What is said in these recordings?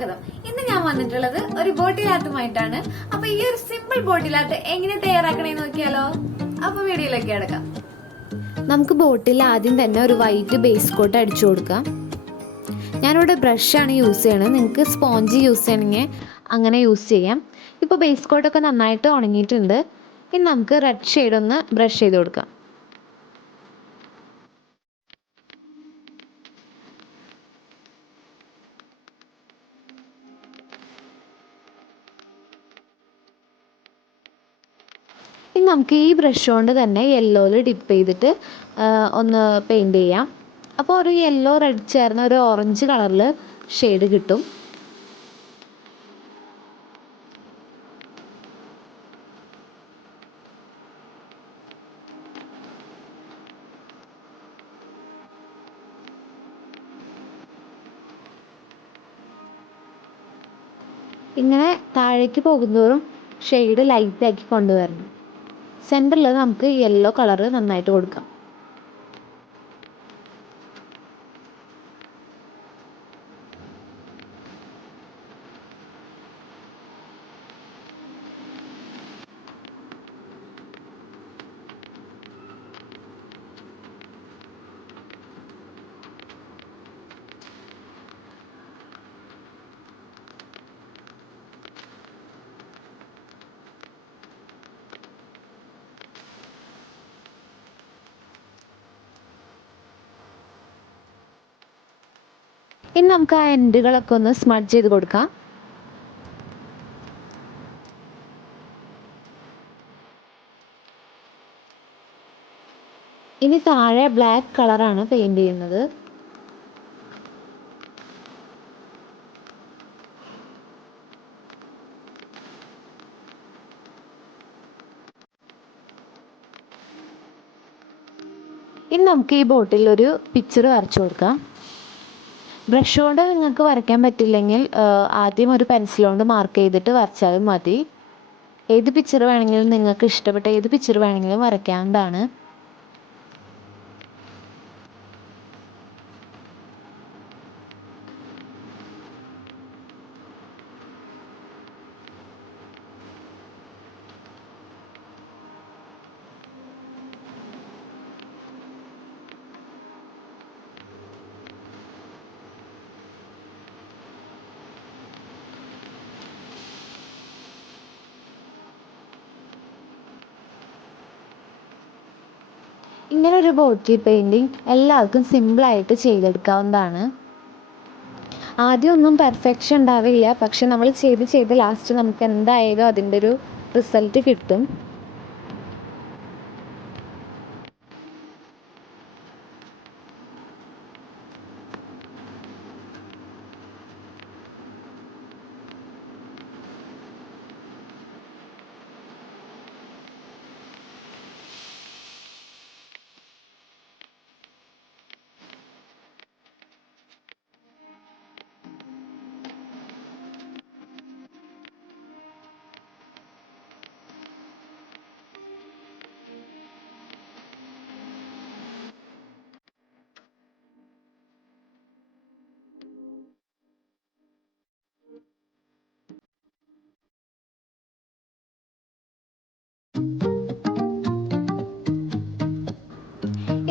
സ്വാഗതം. ഇന്ന് ഞാൻ വന്നിട്ടുള്ളത് ഒരു ബോട്ടിൽ ആർട്ടുമായിട്ടാണ്. അപ്പൊ ഈ ഒരു സിമ്പിൾ ബോട്ടിൽ ആർട്ട് എങ്ങനെ തയ്യാറാക്കണേന്ന് നോക്കിയാലോ? അപ്പൊ വീഡിയോയിലേക്ക് കിടക്കാം. നമുക്ക് ബോട്ടിൽ ആദ്യം തന്നെ ഒരു വൈറ്റ് ബേസ് കോട്ട് അടിച്ചു കൊടുക്കാം. ഞാനിവിടെ ബ്രഷാണ് യൂസ് ചെയ്യണത്. നിങ്ങൾക്ക് സ്പോഞ്ച് യൂസ് ചെയ്യണമെങ്കിൽ അങ്ങനെ യൂസ് ചെയ്യാം. ഇപ്പോൾ ബേസ് കോട്ടൊക്കെ നന്നായിട്ട് ഉണങ്ങിയിട്ടുണ്ട്. ഇനി നമുക്ക് റെഡ് ഷെയ്ഡ് ഒന്ന് ബ്രഷ് ചെയ്ത് കൊടുക്കാം. ഇനി നമുക്ക് ഈ ബ്രഷ് കൊണ്ട് തന്നെ യെല്ലോയിൽ ഡിപ്പ് ചെയ്തിട്ട് ഒന്ന് പെയിൻറ് ചെയ്യാം. അപ്പോൾ ഒരു യെല്ലോ റെഡ് ചേർന്ന ഒരു ഓറഞ്ച് കളറിൽ ഷെയ്ഡ് കിട്ടും. ഇങ്ങനെ താഴേക്ക് പോകുന്തോറും ഷെയ്ഡ് ലൈറ്റാക്കി കൊണ്ടുവരണം. സെൻറ്ററിൽ നമുക്ക് യെല്ലോ കളറ് നന്നായിട്ട് കൊടുക്കാം. ഇനി നമുക്ക് ആ എൻഡുകളൊക്കെ ഒന്ന് സ്മഡ്ജ് ചെയ്ത് കൊടുക്കാം. ഇനി താഴെ ബ്ലാക്ക് കളറാണ് പെയിൻറ് ചെയ്യുന്നത്. ഇനി നമുക്ക് ഈ ബോട്ടിൽ ഒരു പിക്ചർ വരച്ചു കൊടുക്കാം. ബ്രഷ് കൊണ്ട് നിങ്ങൾക്ക് വരയ്ക്കാൻ പറ്റില്ലെങ്കിൽ ആദ്യം ഒരു പെൻസിൽ കൊണ്ട് മാർക്ക് ചെയ്തിട്ട് വരച്ചാലും മതി. ഏത് പിക്ചർ വേണമെങ്കിലും നിങ്ങൾക്ക് ഇഷ്ടപ്പെട്ട ഏത് പിക്ചർ വേണമെങ്കിലും വരയ്ക്കാവുന്നതാണ്. ഇങ്ങനെ ഒരു ബോട്ടിൽ പെയിൻറ്റിങ് എല്ലാവർക്കും സിമ്പിളായിട്ട് ചെയ്തെടുക്കാവുന്നതാണ്. ആദ്യം ഒന്നും പെർഫെക്ഷൻ ഉണ്ടാവില്ല, പക്ഷെ നമ്മൾ ചെയ്ത് ലാസ്റ്റ് നമുക്ക് എന്തായാലും അതിൻ്റെ ഒരു റിസൾട്ട് കിട്ടും.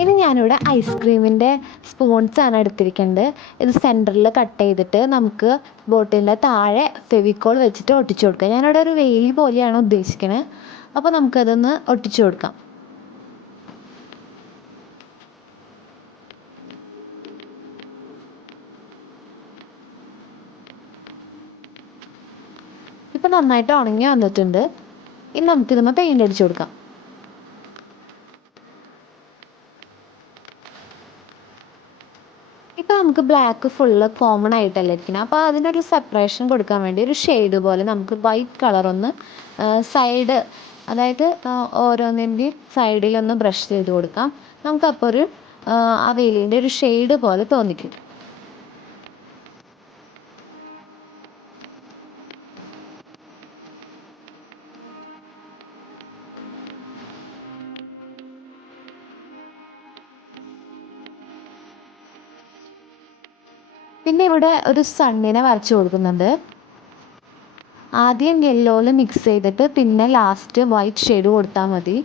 ഇനി ഞാനിവിടെ ഐസ്ക്രീമിൻ്റെ സ്പൂൺസാണ് എടുത്തിരിക്കുന്നത്. ഇത് സെൻറ്ററിൽ കട്ട് ചെയ്തിട്ട് നമുക്ക് ബോട്ടിലിൻ്റെ താഴെ ഫെവിക്കോൾ വെച്ചിട്ട് ഒട്ടിച്ചു കൊടുക്കാം. ഞാനിവിടെ ഒരു വേലി പോലെയാണ് ഉദ്ദേശിക്കുന്നത്. അപ്പോൾ നമുക്കതൊന്ന് ഒട്ടിച്ചു കൊടുക്കാം. ഇപ്പം നന്നായിട്ട് ഉണങ്ങി വന്നിട്ടുണ്ട്. ഇനി നമുക്കിതൊന്ന് പെയിൻ്റ് അടിച്ചു കൊടുക്കാം. ഇപ്പോൾ നമുക്ക് ബ്ലാക്ക് ഫുള്ള് കോമൺ ആയിട്ടല്ലേ ഇരിക്കുന്നത്. അപ്പോൾ അതിനൊരു സെപ്പറേഷൻ കൊടുക്കാൻ വേണ്ടി ഒരു ഷെയ്ഡ് പോലെ നമുക്ക് വൈറ്റ് കളറൊന്ന് സൈഡ്, അതായത് ഓരോന്നിൻ്റെയും സൈഡിലൊന്ന് ബ്രഷ് ചെയ്ത് കൊടുക്കാം. നമുക്കപ്പോൾ ഒരു ആ വേലിൻ്റെ ഒരു ഷെയ്ഡ് പോലെ തോന്നിക്കും. പിന്നെ ഇവിടെ ഒരു സണ്ണിനെ വരച്ചു കൊടുക്കുന്നുണ്ട്. ആദ്യം യെല്ലോയിൽ മിക്സ് ചെയ്തിട്ട് പിന്നെ ലാസ്റ്റ് വൈറ്റ് ഷെയ്ഡ് കൊടുത്താൽ മതി.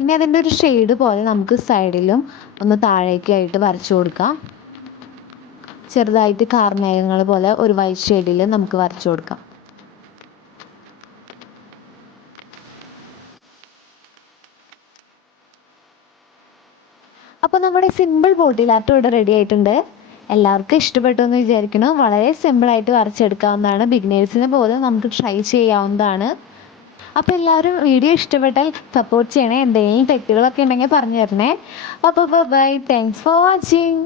ഇനി അതിൻ്റെ ഒരു ഷെയ്ഡ് പോലെ നമുക്ക് സൈഡിലും ഒന്ന് താഴേക്കായിട്ട് വരച്ചു കൊടുക്കാം. ചെറുതായിട്ട് കാർമേഘങ്ങൾ പോലെ ഒരു വൈറ്റ് ഷെയ്ഡിൽ നമുക്ക് വരച്ചു കൊടുക്കാം. അപ്പോൾ നമ്മുടെ സിമ്പിൾ ബോട്ടിൽ ആർട്ട് ഇവിടെ റെഡി ആയിട്ടുണ്ട്. എല്ലാവർക്കും ഇഷ്ടപ്പെട്ടു എന്ന് വിചാരിക്കുന്നു. വളരെ സിമ്പിളായിട്ട് വരച്ചെടുക്കാവുന്നതാണ്. ബിഗിനേഴ്സിന് പോലും നമുക്ക് ട്രൈ ചെയ്യാവുന്നതാണ്. അപ്പോൾ എല്ലാവരും വീഡിയോ ഇഷ്ടപ്പെട്ടാൽ സപ്പോർട്ട് ചെയ്യണേ. എന്തെങ്കിലും തെറ്റുകളൊക്കെ ഉണ്ടെങ്കിൽ പറഞ്ഞു തരണേ. അപ്പോൾ ബൈ. Thanks for watching.